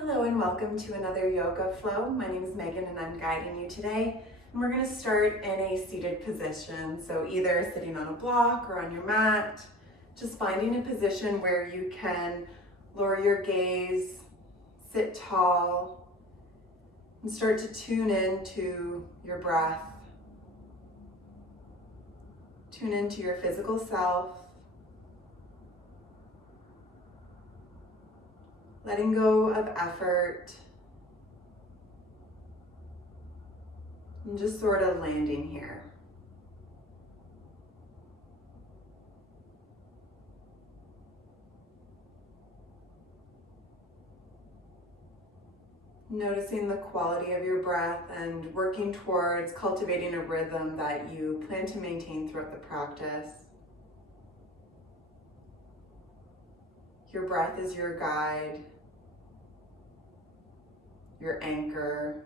Hello and welcome to another yoga flow. My name is Megan and I'm guiding you today. And we're going to start in a seated position. So either sitting on a block or on your mat, just finding a position where you can lower your gaze, sit tall, and start to tune into your breath. Tune into your physical self. Letting go of effort and just sort of landing here. Noticing the quality of your breath and working towards cultivating a rhythm that you plan to maintain throughout the practice. Your breath is your guide, your anchor.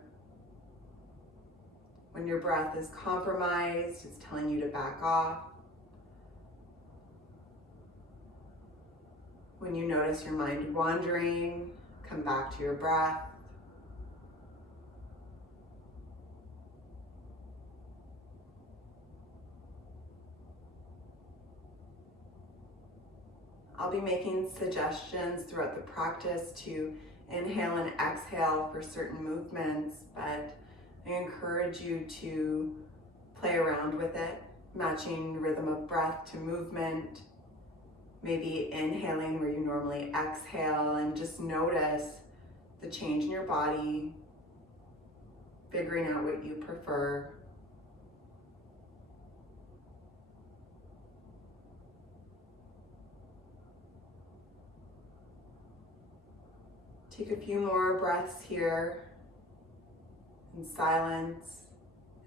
When your breath is compromised, it's telling you to back off. When you notice your mind wandering, come back to your breath. I'll be making suggestions throughout the practice to inhale and exhale for certain movements, but I encourage you to play around with it, matching rhythm of breath to movement, maybe inhaling where you normally exhale, and just notice the change in your body, figuring out what you prefer. Take a few more breaths here in silence,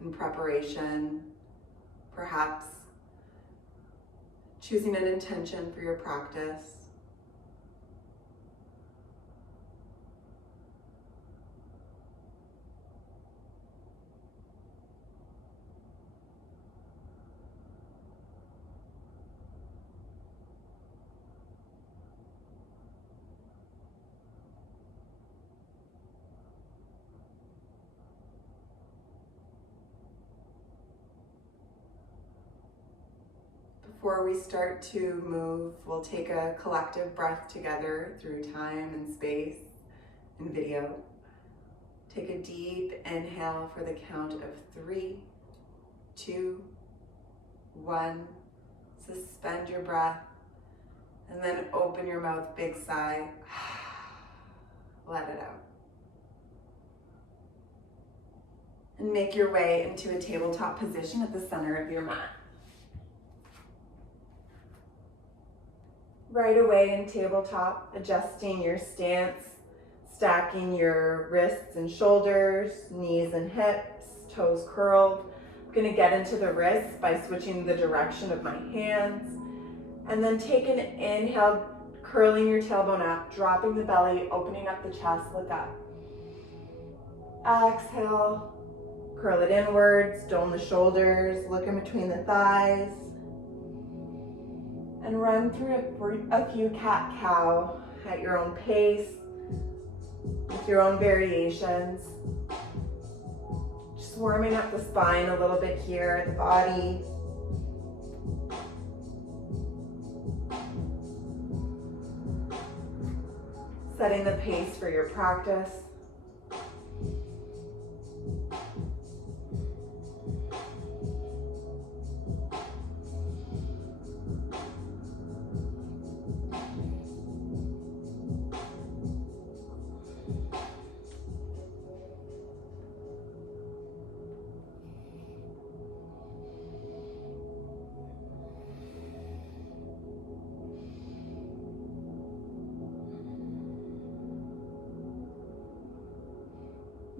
in preparation, perhaps choosing an intention for your practice. Before we start to move, we'll take a collective breath together through time and space and video. Take a deep inhale for the count of 3, 2, 1. Suspend your breath and then open your mouth, big sigh. Let it out. And make your way into a tabletop position at the center of your mat. Right away in tabletop, adjusting your stance, stacking your wrists and shoulders, knees and hips, toes curled. I'm going to get into the wrists by switching the direction of my hands. And then take an inhale, curling your tailbone up, dropping the belly, opening up the chest, look up. Exhale, curl it inwards, dome the shoulders, look in between the thighs. And run through a few cat-cow at your own pace, with your own variations. Just warming up the spine a little bit here, the body. Setting the pace for your practice.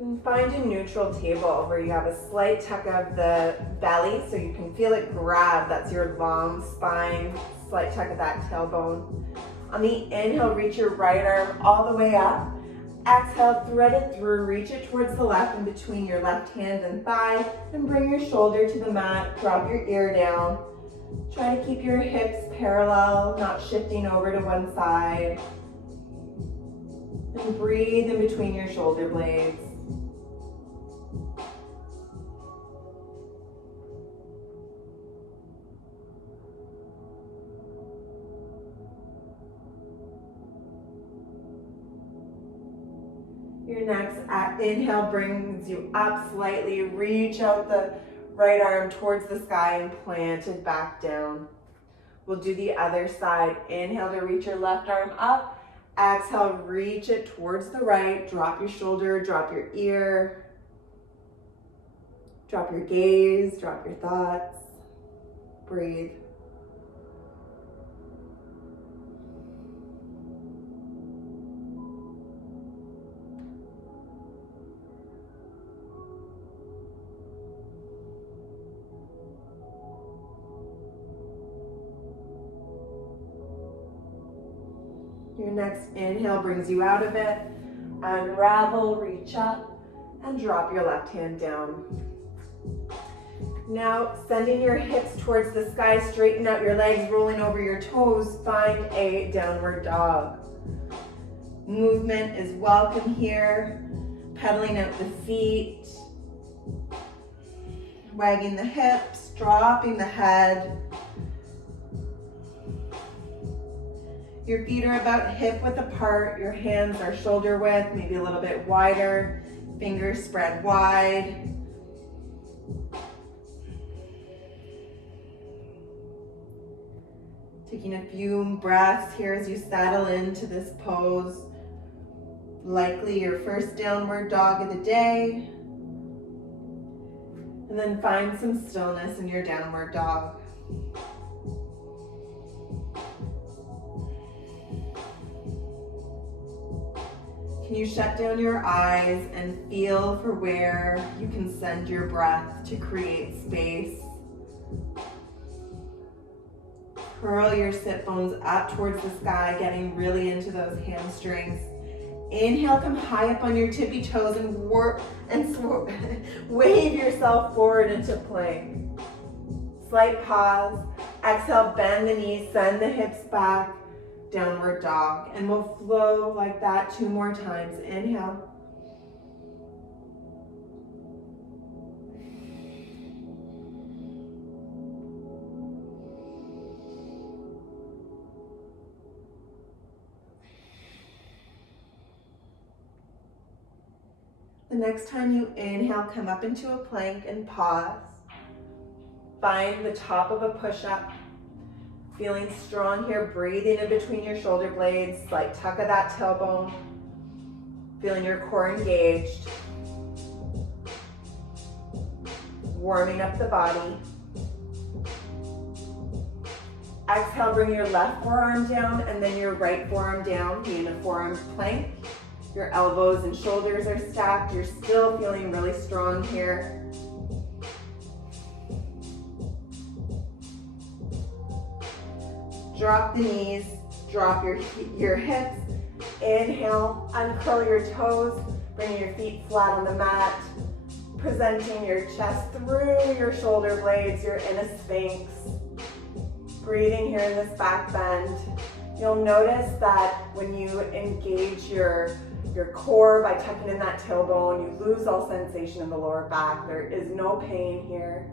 And find a neutral table where you have a slight tuck of the belly so you can feel it grab. That's your long spine, slight tuck of that tailbone. On the inhale, reach your right arm all the way up. Exhale, thread it through, reach it towards the left in between your left hand and thigh, and bring your shoulder to the mat, drop your ear down. Try to keep your hips parallel, not shifting over to one side. And breathe in between your shoulder blades. Your next inhale brings you up slightly. Reach out the right arm towards the sky and plant it back down. We'll do the other side. Inhale to reach your left arm up. Exhale, reach it towards the right. Drop your shoulder, drop your ear. Drop your gaze, drop your thoughts. Breathe. Your next inhale brings you out of it. Unravel, reach up, and drop your left hand down. Now, sending your hips towards the sky, straighten out your legs, rolling over your toes, find a downward dog. Movement is welcome here. Pedaling out the feet, wagging the hips, dropping the head. Your feet are about hip width apart. Your hands are shoulder width, maybe a little bit wider. Fingers spread wide. Taking a few breaths here as you settle into this pose. Likely your first downward dog of the day. And then find some stillness in your downward dog. Can you shut down your eyes and feel for where you can send your breath to create space? Curl your sit bones up towards the sky, getting really into those hamstrings. Inhale, come high up on your tippy toes and wave yourself forward into plank. Slight pause. Exhale, bend the knees, send the hips back. Downward dog, and we'll flow like that 2 more times. Inhale. The next time you inhale, come up into a plank and pause. Find the top of a push-up. Feeling strong here, breathing in between your shoulder blades, slight tuck of that tailbone. Feeling your core engaged. Warming up the body. Exhale, bring your left forearm down and then your right forearm down, being a forearm plank. Your elbows and shoulders are stacked. You're still feeling really strong here. Drop the knees, drop your hips. Inhale, uncurl your toes, bring your feet flat on the mat, presenting your chest through your shoulder blades. You're in a sphinx. Breathing here in this back bend. You'll notice that when you engage your core by tucking in that tailbone, you lose all sensation in the lower back. There is no pain here.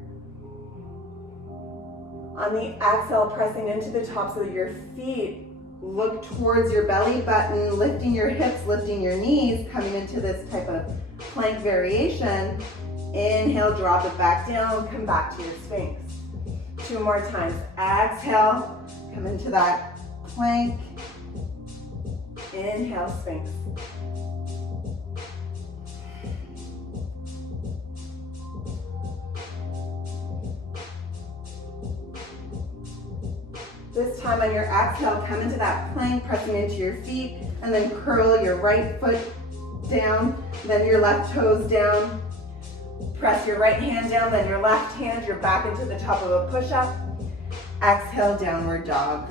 On the exhale, pressing into the top so that your feet look towards your belly button, lifting your hips, lifting your knees, coming into this type of plank variation. Inhale, drop it back down, come back to your sphinx. 2 more times. Exhale, come into that plank. Inhale, sphinx. This time on your exhale, come into that plank, pressing into your feet, and then curl your right foot down, then your left toes down. Press your right hand down, then your left hand. You're back into the top of a push-up. Exhale, downward dog.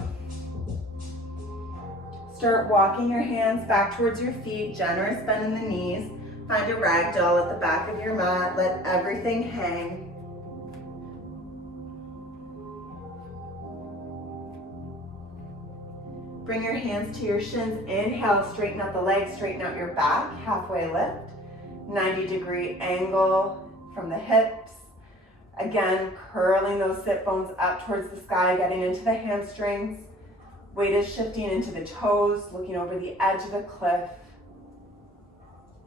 Start walking your hands back towards your feet, generous bend in the knees. Find a ragdoll at the back of your mat. Let everything hang. Bring your hands to your shins. Inhale, straighten out the legs, straighten out your back, halfway lift. 90-degree angle from the hips. Again, curling those sit bones up towards the sky, getting into the hamstrings. Weight is shifting into the toes, looking over the edge of the cliff.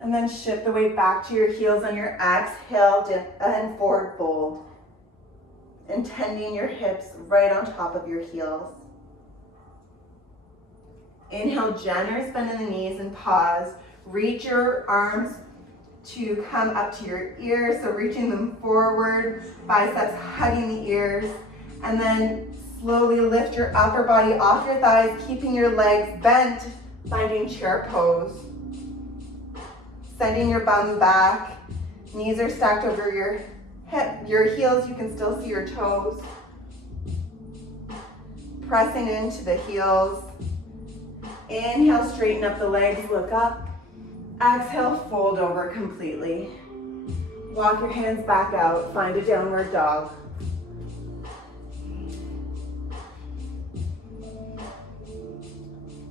And then shift the weight back to your heels on your exhale, dip and forward fold. Intending your hips right on top of your heels. Inhale, generous bend in the knees and pause. Reach your arms to come up to your ears, so reaching them forward, biceps hugging the ears, and then slowly lift your upper body off your thighs, keeping your legs bent, finding chair pose. Sending your bum back, knees are stacked over your heels, you can still see your toes. Pressing into the heels. Inhale, straighten up the legs, look up. Exhale, fold over completely. Walk your hands back out, find a downward dog.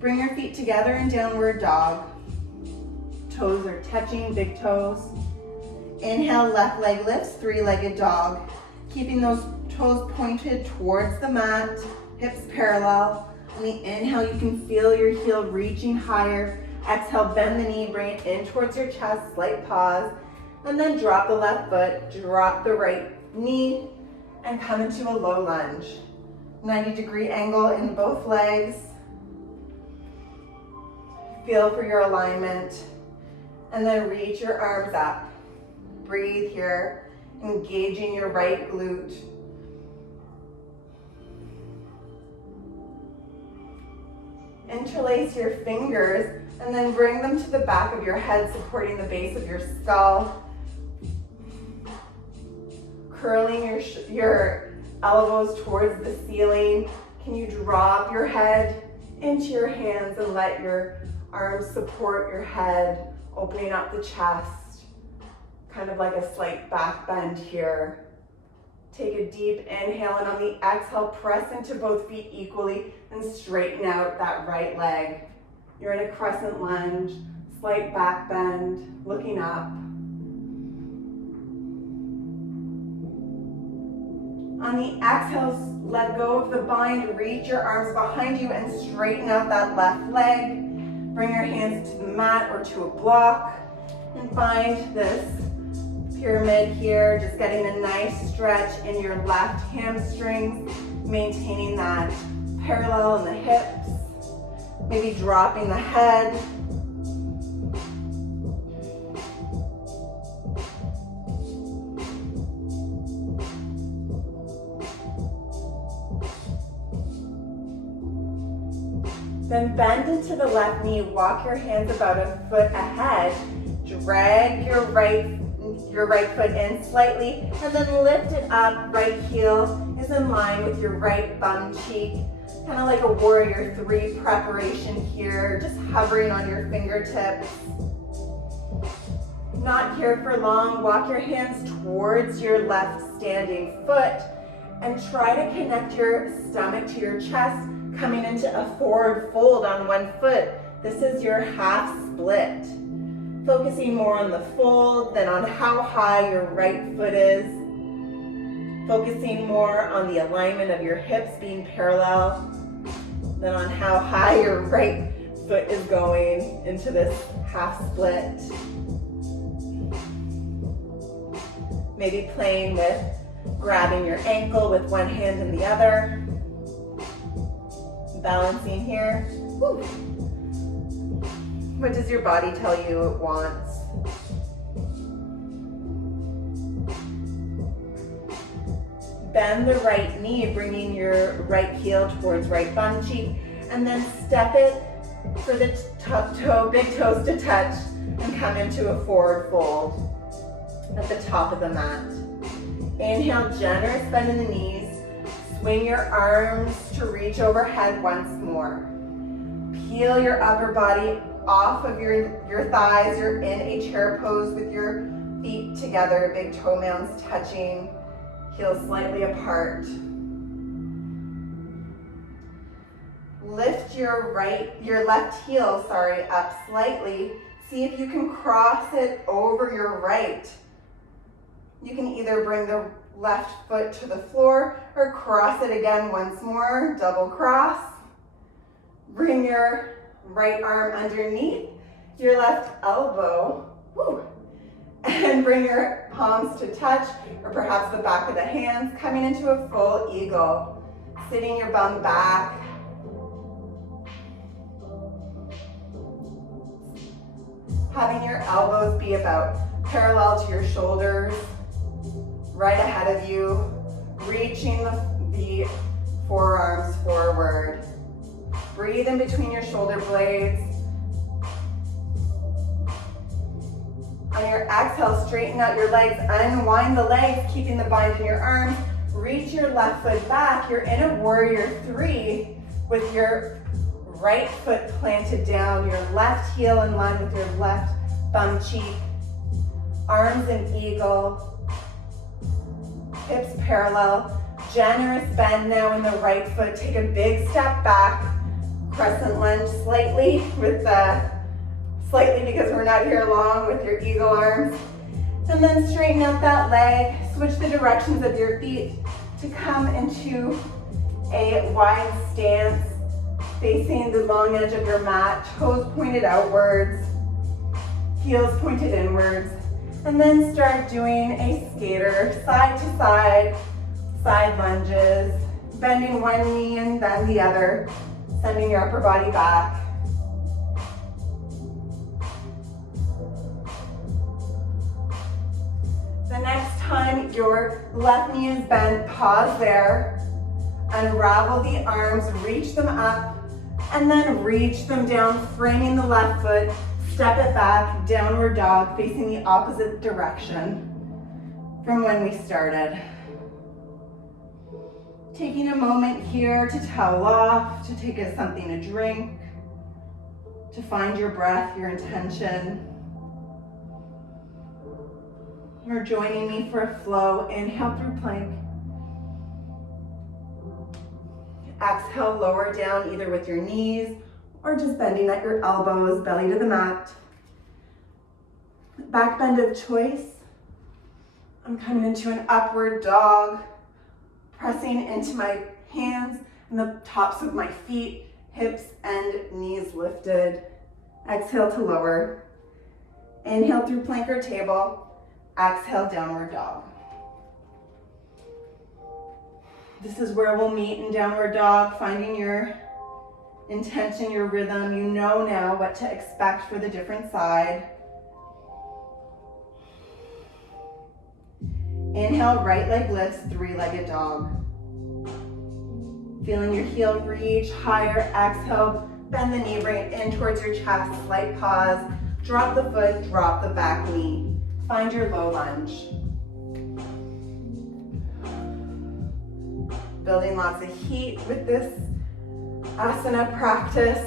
Bring your feet together in downward dog. Toes are touching, big toes. Inhale, left leg lifts, three-legged dog. Keeping those toes pointed towards the mat, hips parallel. On the inhale, you can feel your heel reaching higher. Exhale, bend the knee, bring it in towards your chest, slight pause. And then drop the left foot, drop the right knee, and come into a low lunge. 90-degree angle in both legs. Feel for your alignment. And then reach your arms up. Breathe here, engaging your right glute. Interlace your fingers and then bring them to the back of your head, supporting the base of your skull. Curling your elbows towards the ceiling. Can you drop your head into your hands and let your arms support your head, opening up the chest, kind of like a slight back bend here. Take a deep inhale, and on the exhale, press into both feet equally and straighten out that right leg. You're in a crescent lunge, slight back bend, looking up. On the exhale, let go of the bind, reach your arms behind you and straighten out that left leg. Bring your hands to the mat or to a block and find this pyramid here, just getting a nice stretch in your left hamstrings, maintaining that parallel in the hips, maybe dropping the head. Then bend into the left knee, walk your hands about a foot ahead, drag your right foot in slightly, and then lift it up. Right heel is in line with your right bum cheek, kind of like a warrior three preparation here, just hovering on your fingertips. Not here for long. Walk your hands towards your left standing foot and try to connect your stomach to your chest, coming into a forward fold on one foot. This is your half split. Focusing more on the fold than on how high your right foot is. Focusing more on the alignment of your hips being parallel than on how high your right foot is going into this half split. Maybe playing with grabbing your ankle with one hand and the other. Balancing here. Woo. What does your body tell you it wants? Bend the right knee, bringing your right heel towards right bum cheek, and then step it for the big toes to touch and come into a forward fold at the top of the mat. Inhale, generous bend in the knees. Swing your arms to reach overhead once more. Peel your upper body off of your thighs. You're in a chair pose with your feet together, big toe mounds touching, heels slightly apart. Lift your left heel, up slightly. See if you can cross it over your right. You can either bring the left foot to the floor or cross it again once more, double cross. Bring your right arm underneath your left elbow. Woo. And bring your palms to touch, or perhaps the back of the hands, coming into a full eagle. Sitting your bum back. Having your elbows be about parallel to your shoulders, right ahead of you, reaching the forearms forward. Breathe in between your shoulder blades. On your exhale, straighten out your legs, unwind the legs, keeping the bind in your arms. Reach your left foot back. You're in a warrior three with your right foot planted down, your left heel in line with your left bum cheek. Arms in eagle. Hips parallel. Generous bend now in the right foot. Take a big step back. Crescent lunge slightly because we're not here long with your eagle arms. And then straighten out that leg. Switch the directions of your feet to come into a wide stance, facing the long edge of your mat, toes pointed outwards, heels pointed inwards. And then start doing a skater, side to side lunges, bending one knee and then the other, sending your upper body back. The next time your left knee is bent, pause there, unravel the arms, reach them up, and then reach them down, framing the left foot, step it back, downward dog, facing the opposite direction from when we started. Taking a moment here to towel off, to take something to drink, to find your breath, your intention. Or joining me for a flow. Inhale through plank. Exhale, lower down either with your knees or just bending at your elbows, belly to the mat. Back bend of choice. I'm coming into an upward dog, pressing into my hands and the tops of my feet, hips and knees lifted. Exhale to lower. Inhale through plank or table. Exhale, downward dog. This is where we'll meet in downward dog, finding your intention, your rhythm. You know now what to expect for the different side. Inhale, right leg lifts, three-legged dog. Feeling your heel reach higher. Exhale, bend the knee, bring it in towards your chest, slight pause. Drop the foot, drop the back knee. Find your low lunge. Building lots of heat with this asana practice.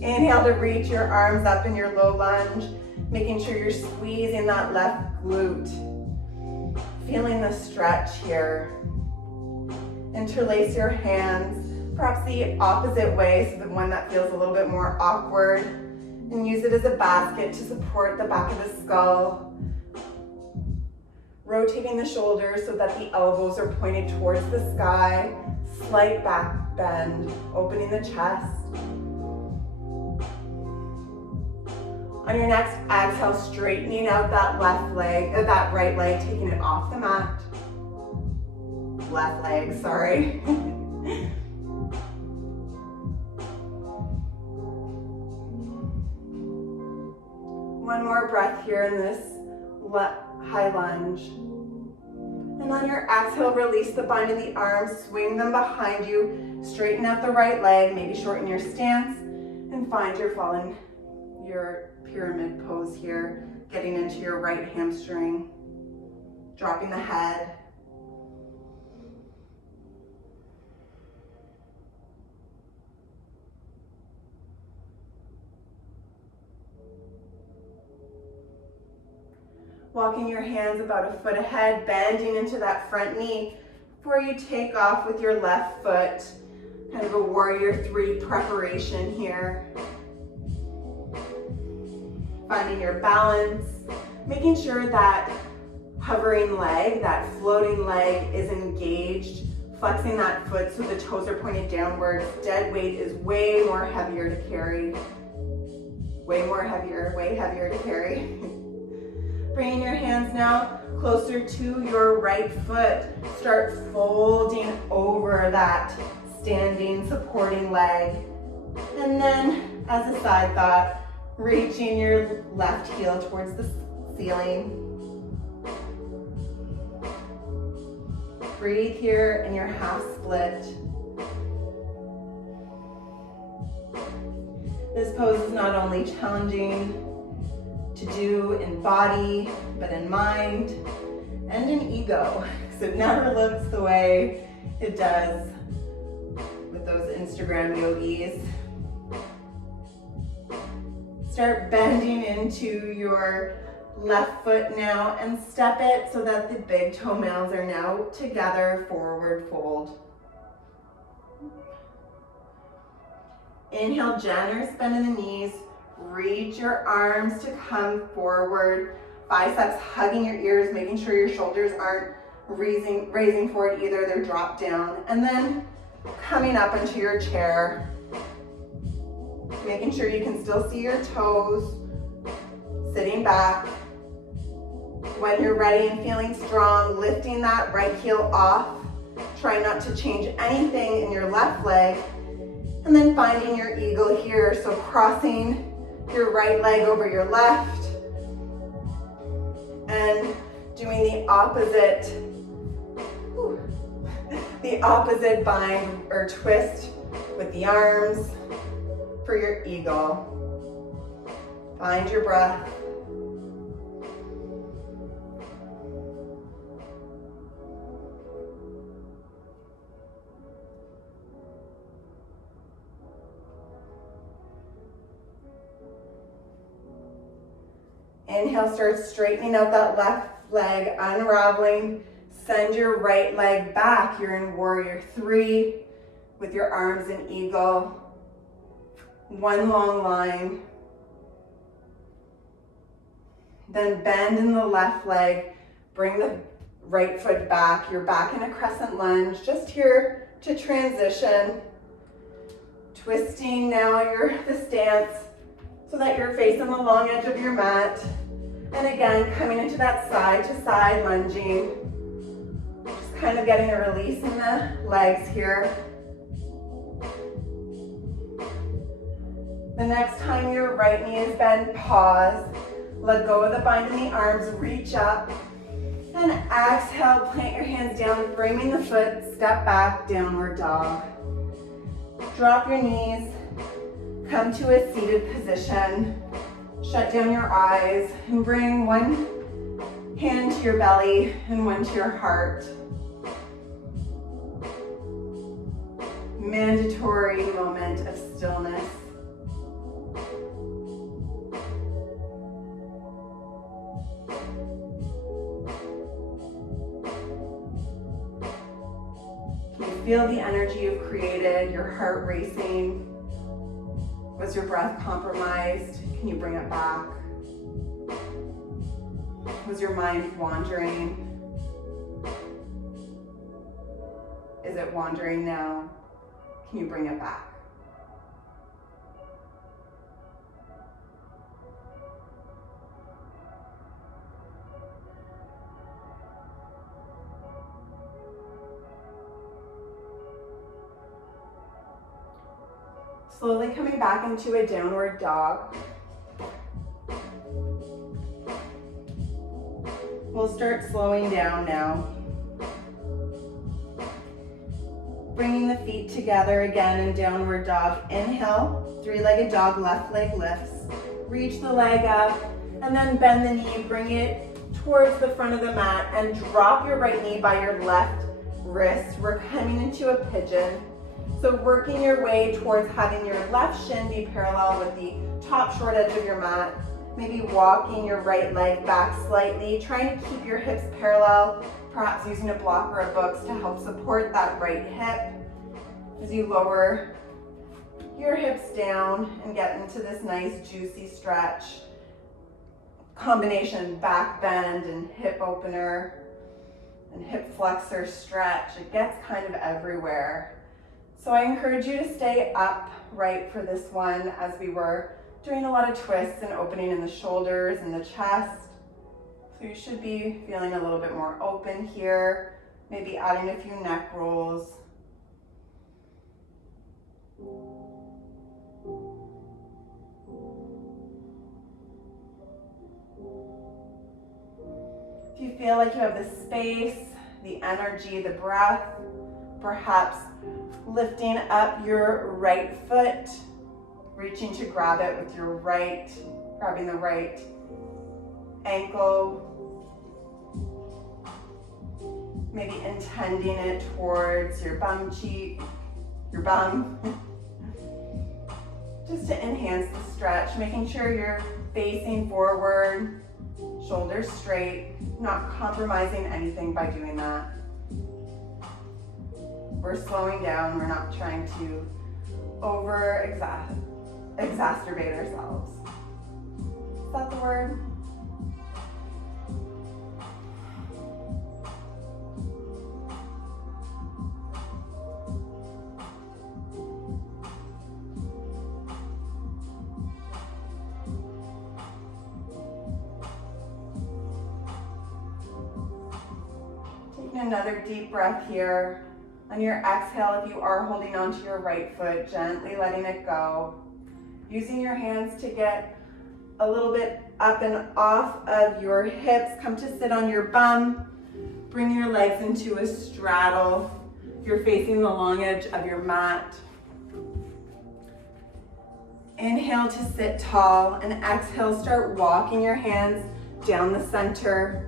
Inhale to reach your arms up in your low lunge, making sure you're squeezing that left glute. Feeling the stretch here. Interlace your hands, perhaps the opposite way, so the one that feels a little bit more awkward, and use it as a basket to support the back of the skull. Rotating the shoulders so that the elbows are pointed towards the sky. Slight back bend, opening the chest. On your next exhale, straightening out that left leg, that right leg, taking it off the mat. Left leg, sorry. One more breath here in this high lunge. And on your exhale, release the bind in the arms, swing them behind you, straighten out the right leg, maybe shorten your stance, and find your pyramid pose here, getting into your right hamstring, dropping the head. Walking your hands about a foot ahead, bending into that front knee before you take off with your left foot. Kind of a warrior 3 preparation here. Finding your balance, making sure that hovering leg, that floating leg is engaged, flexing that foot so the toes are pointed downwards. Dead weight is way more heavier to carry. Way heavier to carry. Bringing your hands now closer to your right foot. Start folding over that standing, supporting leg. And then, as a side thought, reaching your left heel towards the ceiling. Breathe here in your half split. This pose is not only challenging to do in body, but in mind and in ego, because it never looks the way it does with those Instagram yogis. Start bending into your left foot now and step it so that the big toenails are now together, forward fold. Inhale, generous bend in the knees. Reach your arms to come forward. Biceps hugging your ears, making sure your shoulders aren't raising forward either, they're dropped down. And then coming up into your chair. Making sure you can still see your toes. Sitting back. When you're ready and feeling strong, lifting that right heel off. Try not to change anything in your left leg. And then finding your eagle here. So crossing your right leg over your left. And doing the opposite bind or twist with the arms for your eagle. Find your breath. Inhale, start straightening out that left leg, unraveling. Send your right leg back. You're in warrior 3 with your arms in eagle. One long line. Then bend in the left leg. Bring the right foot back. You're back in a crescent lunge. Just here to transition. Twisting now the stance so that you're facing the long edge of your mat. And again, coming into that side to side lunging. Just kind of getting a release in the legs here. The next time your right knee is bent, pause. Let go of the bind in the arms, reach up. And exhale, plant your hands down, framing the foot, step back, downward dog. Drop your knees, come to a seated position. Shut down your eyes and bring one hand to your belly and one to your heart. Mandatory moment of stillness. Can you feel the energy you've created, your heart racing? Was your breath compromised? Can you bring it back? Was your mind wandering? Is it wandering now? Can you bring it back? Slowly coming back into a downward dog. We'll start slowing down now. Bringing the feet together again in downward dog. Inhale, 3-legged dog, left leg lifts. Reach the leg up and then bend the knee, bring it towards the front of the mat and drop your right knee by your left wrist. We're coming into a pigeon. So working your way towards having your left shin be parallel with the top short edge of your mat. Maybe walking your right leg back slightly, trying to keep your hips parallel, perhaps using a block or a book to help support that right hip. As you lower your hips down and get into this nice juicy stretch, combination back bend and hip opener and hip flexor stretch. It gets kind of everywhere. So I encourage you to stay upright for this one, as we were doing a lot of twists and opening in the shoulders and the chest. So you should be feeling a little bit more open here, maybe adding a few neck rolls. If you feel like you have the space, the energy, the breath, perhaps lifting up your right foot, reaching to grab it with your right, grabbing the right ankle, maybe intending it towards your bum cheek, your bum, just to enhance the stretch, making sure you're facing forward, shoulders straight, not compromising anything by doing that. We're slowing down, we're not trying to exacerbate ourselves. Is that the word? Taking another deep breath here. On your exhale, if you are holding onto your right foot, gently letting it go. Using your hands to get a little bit up and off of your hips. Come to sit on your bum. Bring your legs into a straddle. You're facing the long edge of your mat. Inhale to sit tall, and exhale, start walking your hands down the center.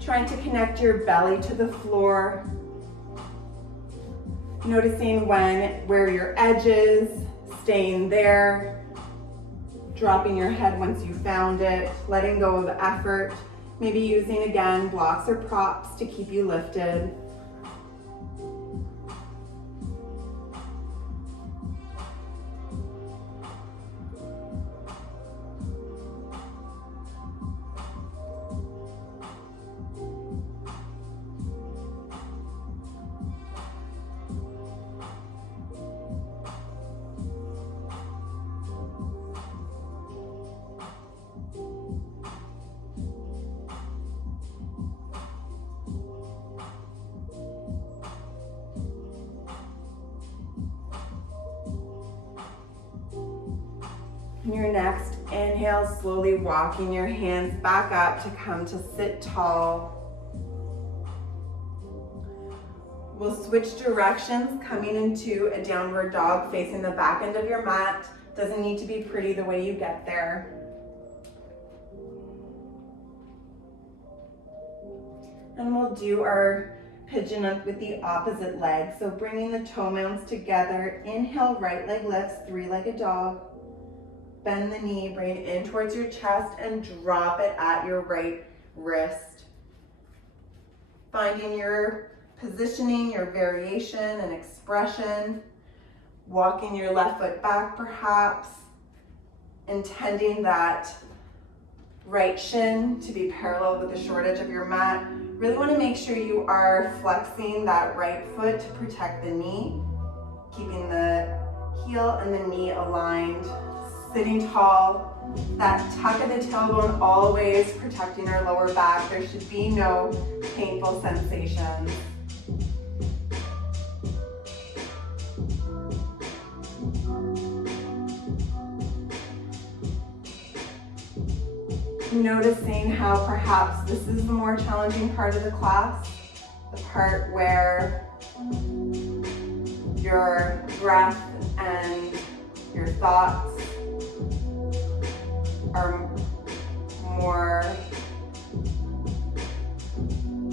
Trying to connect your belly to the floor. Noticing where your edge is, staying there, dropping your head once you found it, letting go of effort, maybe using again blocks or props to keep you lifted. On your next inhale, slowly walking your hands back up to come to sit tall. We'll switch directions, coming into a downward dog facing the back end of your mat. Doesn't need to be pretty the way you get there. And we'll do our pigeon up with the opposite leg. So bringing the toe mounds together. Inhale, right leg lifts, three-legged dog. Bend the knee, bring it in towards your chest and drop it at your right wrist. Finding your positioning, your variation and expression. Walking your left foot back perhaps. Intending that right shin to be parallel with the short edge of your mat. Really want to make sure you are flexing that right foot to protect the knee. Keeping the heel and the knee aligned. Sitting tall, that tuck of the tailbone always protecting our lower back. There should be no painful sensations. Noticing how perhaps this is the more challenging part of the class, the part where your breath and your thoughts are more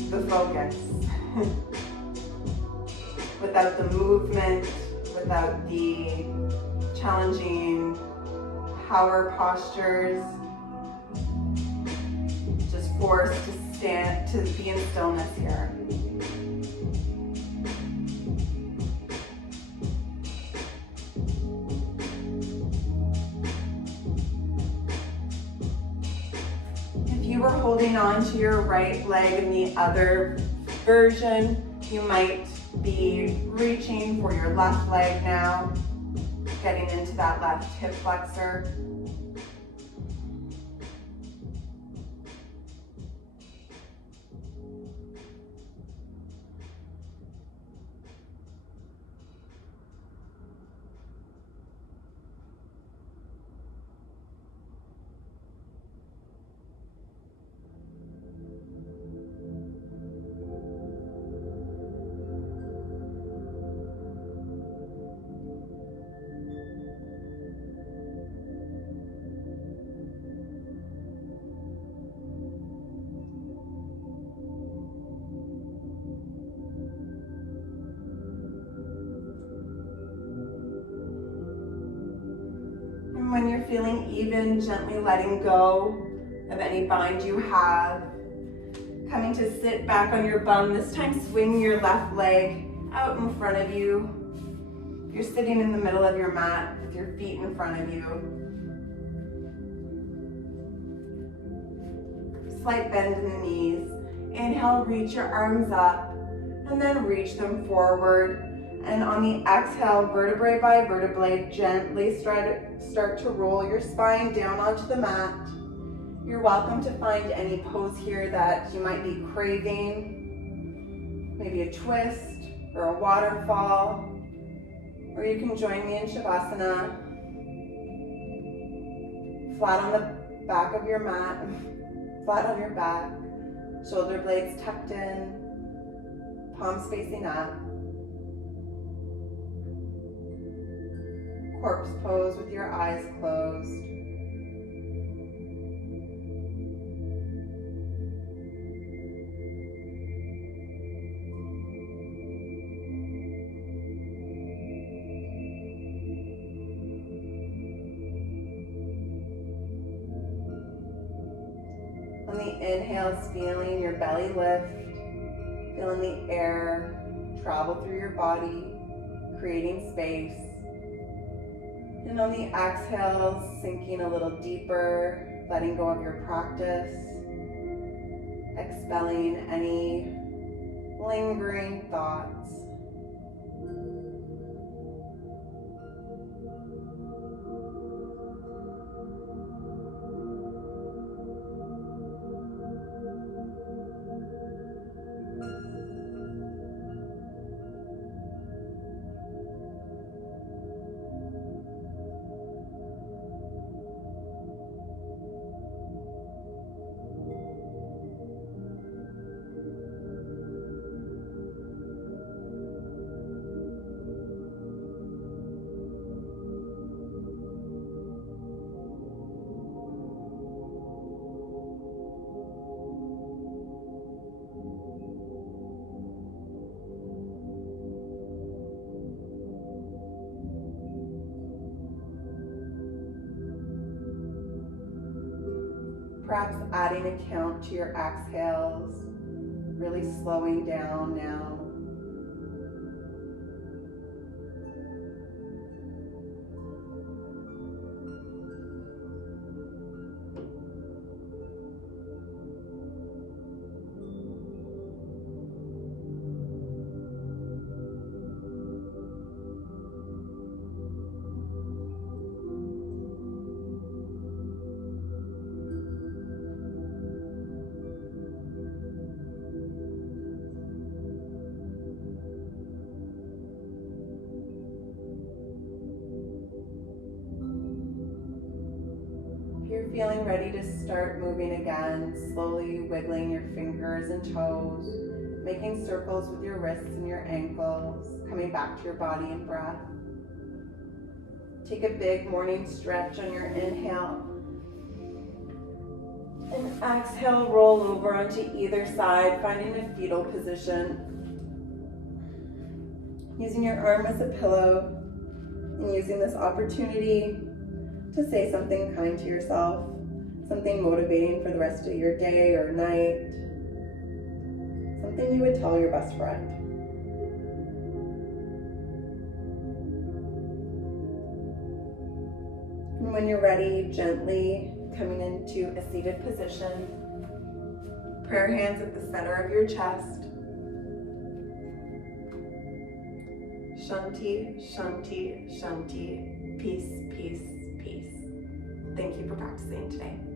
the focus. Without the movement, without the challenging power postures, just forced to stand, to be in stillness here. were holding on to your right leg in the other version, you might be reaching for your left leg now, getting into that left hip flexor. When you're feeling even, gently letting go of any bind you have. Coming to sit back on your bum. This time swing your left leg out in front of you. You're sitting in the middle of your mat with your feet in front of you. Slight bend in the knees. Inhale, reach your arms up and then reach them forward. And on the exhale, vertebrae by vertebrae, gently start to roll your spine down onto the mat. You're welcome to find any pose here that you might be craving, maybe a twist or a waterfall, or you can join me in Shavasana, flat on the back of your mat, flat on your back, shoulder blades tucked in, palms facing up. Corpse pose with your eyes closed. On the inhales, feeling your belly lift, feeling the air travel through your body, creating space. And on the exhale, sinking a little deeper, letting go of your practice, expelling any lingering thoughts. Perhaps adding a count to your exhales, really slowing down now. You're feeling ready to start moving again, slowly wiggling your fingers and toes, making circles with your wrists and your ankles, coming back to your body and breath. Take a big morning stretch on your inhale. And exhale, roll over onto either side, finding a fetal position. Using your arm as a pillow and using this opportunity to say something kind to yourself, something motivating for the rest of your day or night, something you would tell your best friend. And when you're ready, gently Coming into a seated position. Prayer hands at the center of your chest. Shanti, Shanti, Shanti. Peace, peace, peace. Thank you for practicing today.